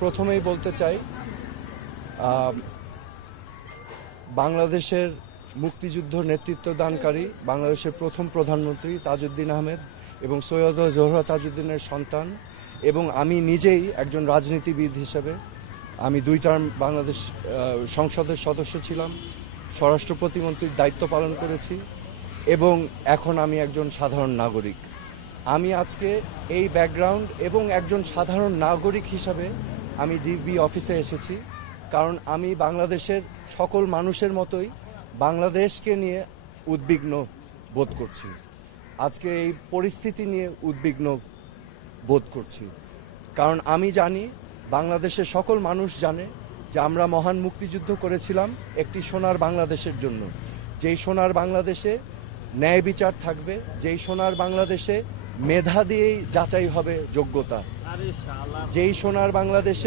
প্রথমেই বলতে চাই বাংলাদেশের মুক্তিযুদ্ধ নেতৃত্বদানকারী বাংলাদেশের প্রথম প্রধানমন্ত্রী তাজউদ্দিন আহমেদ এবং সৈয়দা জোহরা তাজউদ্দিনের সন্তান এবং আমি নিজেই একজন রাজনীতিবিদ হিসেবে আমি 2 টার্ম বাংলাদেশ সংসদের সদস্য ছিলাম, স্বরাষ্ট্র প্রতিমন্ত্রীর দায়িত্ব পালন করেছি এবং এখন আমি একজন সাধারণ নাগরিক। আমি আজকে এই ব্যাকগ্রাউন্ড এবং একজন সাধারণ নাগরিক হিসাবে আমি ডিবি অফিসে এসেছি, কারণ আমি বাংলাদেশের সকল মানুষের মতোই বাংলাদেশকে নিয়ে উদ্বিগ্ন বোধ করছি। আজকে এই পরিস্থিতি নিয়ে উদ্বিগ্ন বোধ করছি, কারণ আমি জানি বাংলাদেশের সকল মানুষ জানে যে আমরা মহান মুক্তিযুদ্ধ করেছিলাম একটি সোনার বাংলাদেশের জন্য, যেই সোনার বাংলাদেশে ন্যায় বিচার থাকবে, যেই সোনার বাংলাদেশে মেধা দিয়েই যাচাই হবে যোগ্যতা, যেই সোনার বাংলাদেশে